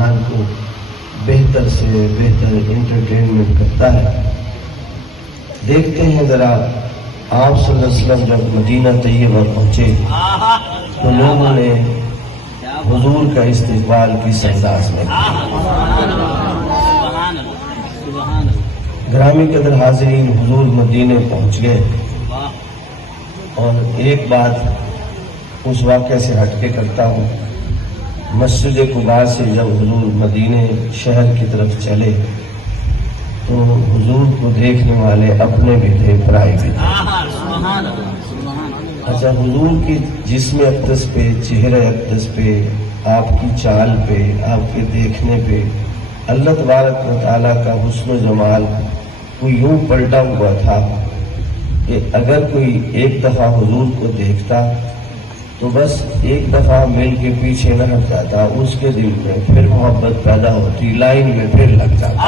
مہمان کو بہتر سے بہتر انٹرٹینمنٹ کرتا ہے۔ دیکھتے ہیں ذرا آپ صلی اللہ علیہ وسلم جب مدینہ طیبہ پہنچے تو لوگوں نے حضور کا استقبال کس انداز میں کیا۔ گرامی قدر حاضرین، حضور مدینے پہنچ گئے اور ایک بات اس واقعے سے ہٹ کے کرتا ہوں۔ مسجد قباء سے جب حضور مدینے شہر کی طرف چلے تو حضور کو دیکھنے والے اپنے بھی تھے، پرائے بھی تھے۔ اچھا، حضور کی جسم اقدس پہ، چہرہ اقدس پہ، آپ کی چال پہ، آپ کے دیکھنے پہ اللہ تبارک و تعالیٰ کا حسن و جمال کوئی یوں پلٹا ہوا تھا کہ اگر کوئی ایک دفعہ حضور کو دیکھتا تو بس ایک دفعہ مل کے پیچھے نہ ہٹ جاتا، اس کے دل میں پھر محبت پیدا ہوتی، لائن میں پھر لگ جاتا۔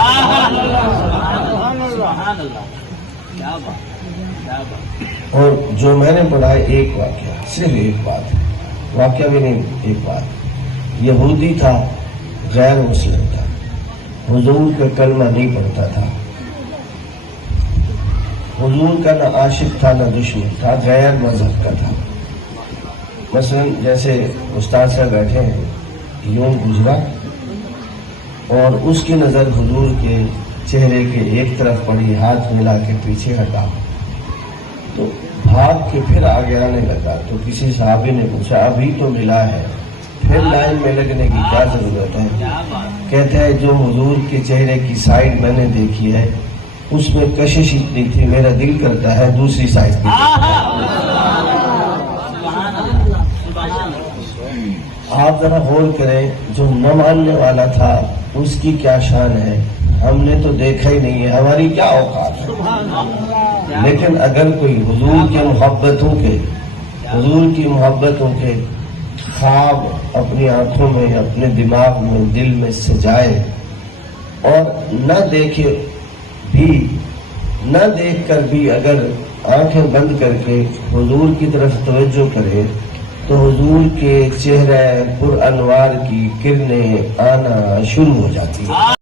اور جو میں نے پڑھا ہے ایک واقعہ، صرف ایک بات، واقعہ بھی نہیں، ایک بات، یہودی تھا، غیر مسلم تھا، حضور کا کلمہ نہیں پڑھتا تھا، حضور کا نہ عاشق تھا نہ دشمن تھا، غیر مذہب کا تھا۔ مثلا جیسے استاد صاحب بیٹھے ہیں، یوں گزرا اور اس کی نظر حضور کے چہرے کے ایک طرف پڑی، ہاتھ ملا کے پیچھے ہٹا تو بھاگ کے پھر آگے آنے لگا تو کسی صحابی نے پوچھا ابھی تو ملا ہے، پھر لائن میں لگنے کی کیا ضرورت ہے؟ کہتا ہے جو حضور کے چہرے کی سائڈ میں نے دیکھی ہے اس میں کشش اتنی تھی، میرا دل کرتا ہے دوسری سائڈ کی۔ آپ ذرا غور کریں، جو نہ ماننے والا تھا اس کی کیا شان ہے، ہم نے تو دیکھا ہی نہیں ہے، ہماری کیا اوقات ہے۔ لیکن اگر کوئی حضور کی محبتوں کے خواب اپنی آنکھوں میں، اپنے دماغ میں، دل میں سجائے اور نہ دیکھے بھی، نہ دیکھ کر بھی اگر آنکھیں بند کر کے حضور کی طرف توجہ کرے تو حضور کے چہرے پر انوار کی کرنیں آنا شروع ہو جاتی ہیں۔